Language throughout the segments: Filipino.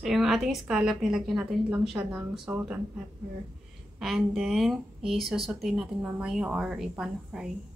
So, yung ating scallop, nilagyan natin lang siya ng salt and pepper. And then, isosote natin mamaya or ipan-fry.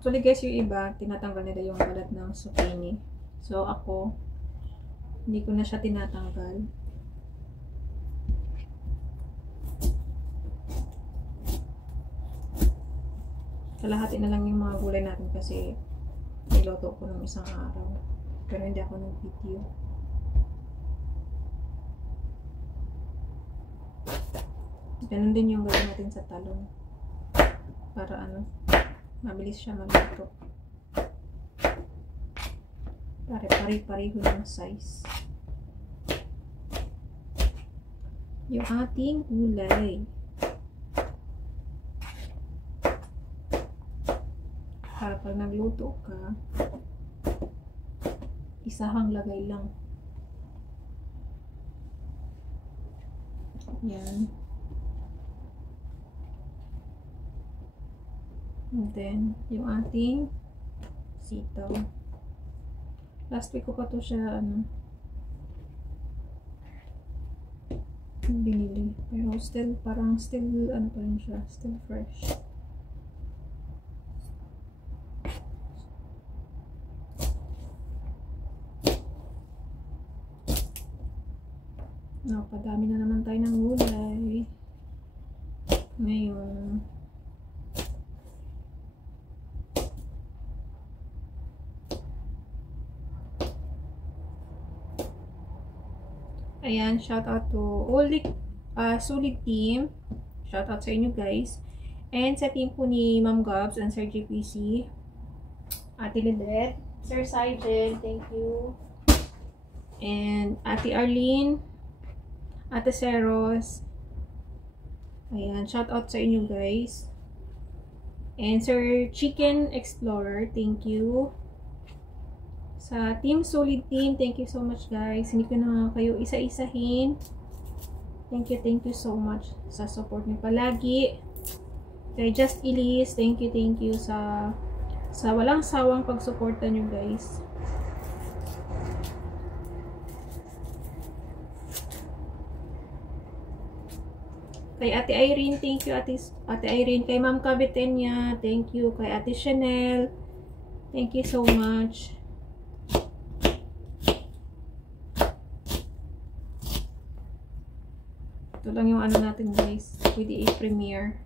Actually guys, yung iba, tinatanggal nila yung balat ng zucchini. So ako, hindi ko na siya tinatanggal. Kalahati na lang yung mga gulay natin kasi niloto ko ng isang araw. Pero hindi ako nag-video. Ganun din yung gawin natin sa talong. Para ano, mabilis siya maluto. Pare-pareho ng size. Yung ating gulay. Pag nagluto ka, isahang lagay lang. Yan. And then, yung ating sitaw. Last week ko pa to siya, binili. Pero still, parang still, pa rin siya, still fresh. Napadami na naman tayo ng gulay. Ngayon, ayan, shout out to all the Solid team. Shout out sa inyo guys. And sa team po ni Ma'am Gobs and Sir GPC. Ate Lidet, Sir Sygen, thank you. And Ate Arlene, Ate Seros. Ayan, shout out sa inyo guys. And Sir Chicken Explorer, thank you. Sa Team Solid Team, thank you so much guys. Hindi ko na kayo isa-isahin. Thank you so much sa support niyo palagi. Kay Just Elise, thank you sa walang sawang pagsuporta niyo guys. Kay Ate Irene, thank you Ate Irene. Kay Ma'am Cavitenia, thank you. Kay Ate Chanel, thank you so much. Ito lang yung natin guys, PDA Premiere.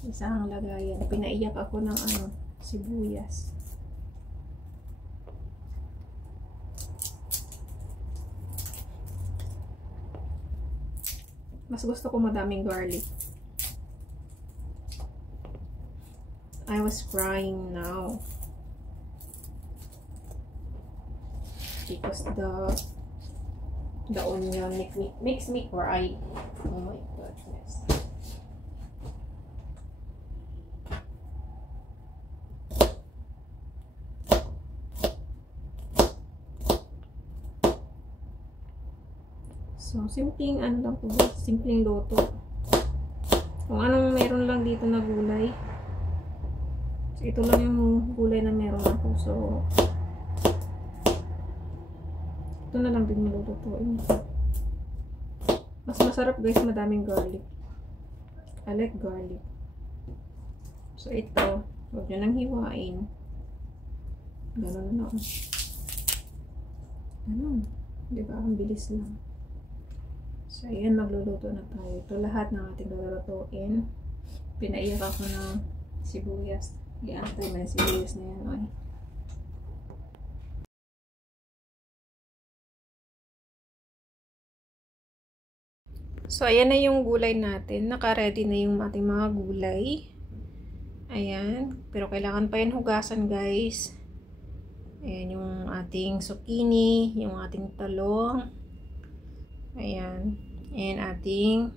Isang lagayan. Pinaiyak ako ng sibuyas. Mas gusto ko madaming garlic. I was crying now. Because the onion makes me cry. Oh my god. So, simpleng ano lang po, simpleng luto. Kung anong meron lang dito na gulay. So, ito lang yung gulay na meron ako. So, ito na lang din lulutuin. Mas masarap guys, madaming garlic. I like garlic. So, ito, huwag nyo nang hiwain. Ganun na lang. Ganun. Diba? Ang bilis lang. So, ayan, magluluto na tayo. Ito lahat ng ating lulutuin. Pinaiyak ako ng sibuyas. I-antay mo yung sibuyas na yan. Okay. So, ayan na yung gulay natin. Naka-ready na yung ating mga gulay. Ayan. Pero kailangan pa yan hugasan, guys. Ayan yung ating zucchini, yung ating talong. Ayan. And ating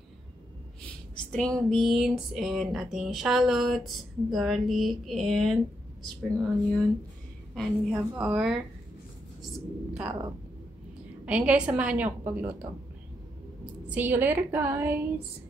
string beans, and ating shallots, garlic, and spring onion. And we have our scallop. Ayan guys, samahan niyo ako pagluto. See you later guys!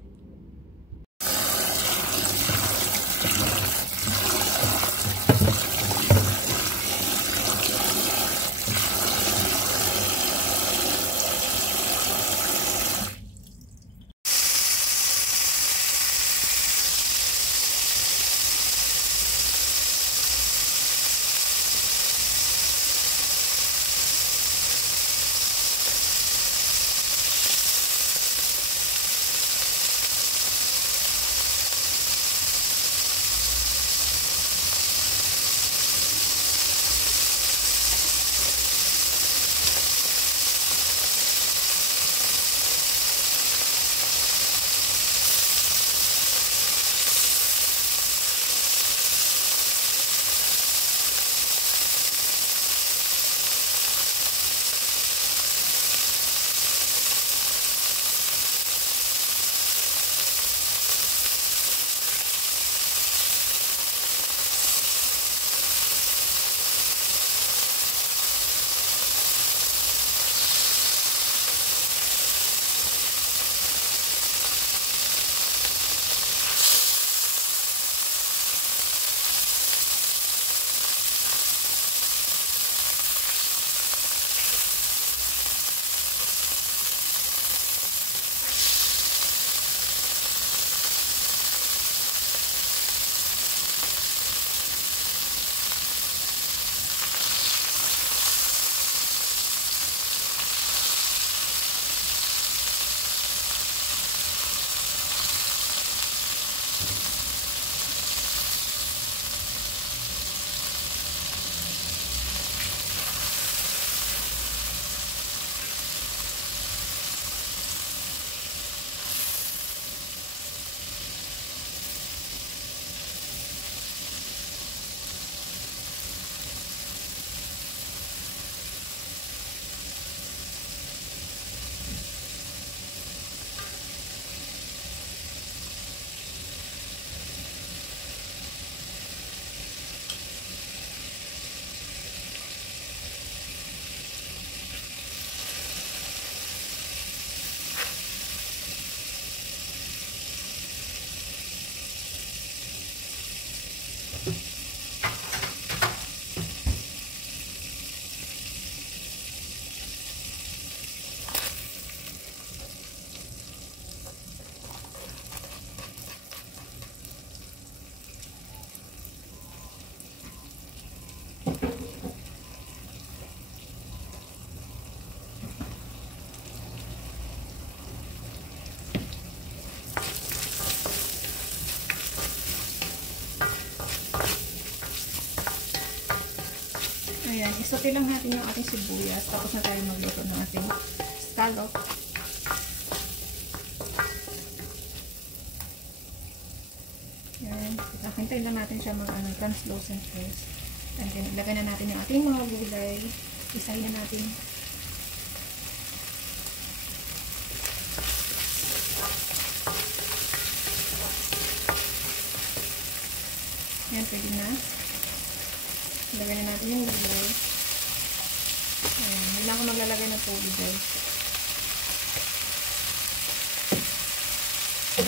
Ayan, isote lang natin yung ating sibuyas. Tapos na tayo magluto ng ating scallop. Ayan, hintayin lang natin siya mag-translucent first. And then, ilagay na natin yung ating mga gulay. Isahin na natin. Ayan, pwede na. Ilagay na natin yung gulay. Ayan, hindi na ako maglalagay ng tubig guys. Yan,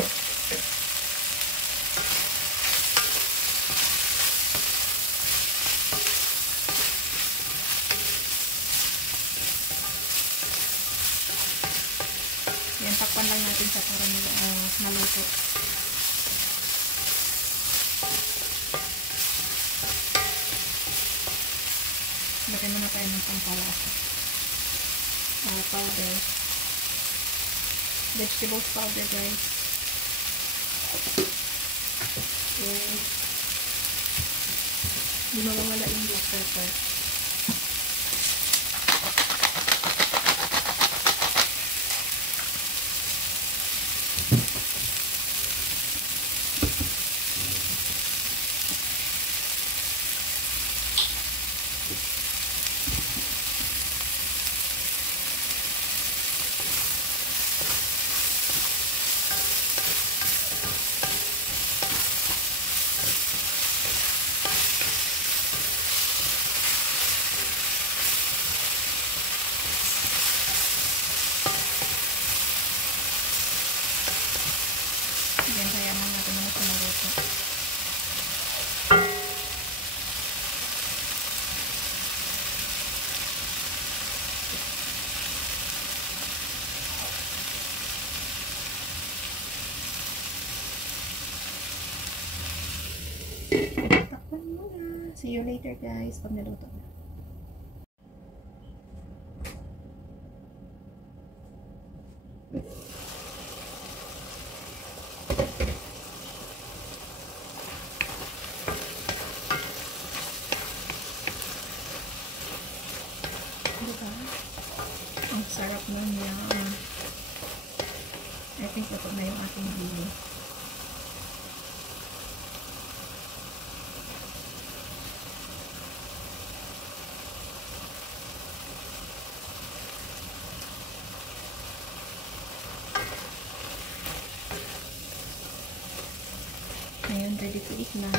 takpan lang natin sa para maluto. Lagyan muna tayo ng pangpalasa. Powder. Vegetables powder, guys. Yes. Hindi mawawala yung black pepper. Yan, kaya natin muna sa maluto. Takpan muna. See you later, guys, pag naluto na. Diba? Ang sarap na niya. I think ito na yung ating video. Ayan, ready to eat na.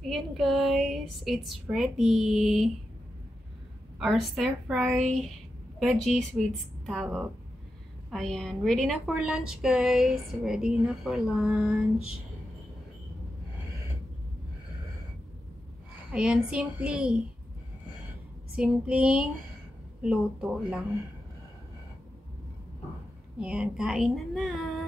Ayan, guys, it's ready. Our stir-fry veggies with scallop. Ayan, ready na for lunch, guys. Ready na for lunch. Ayan, simpleng luto lang. Ayan, kain na na.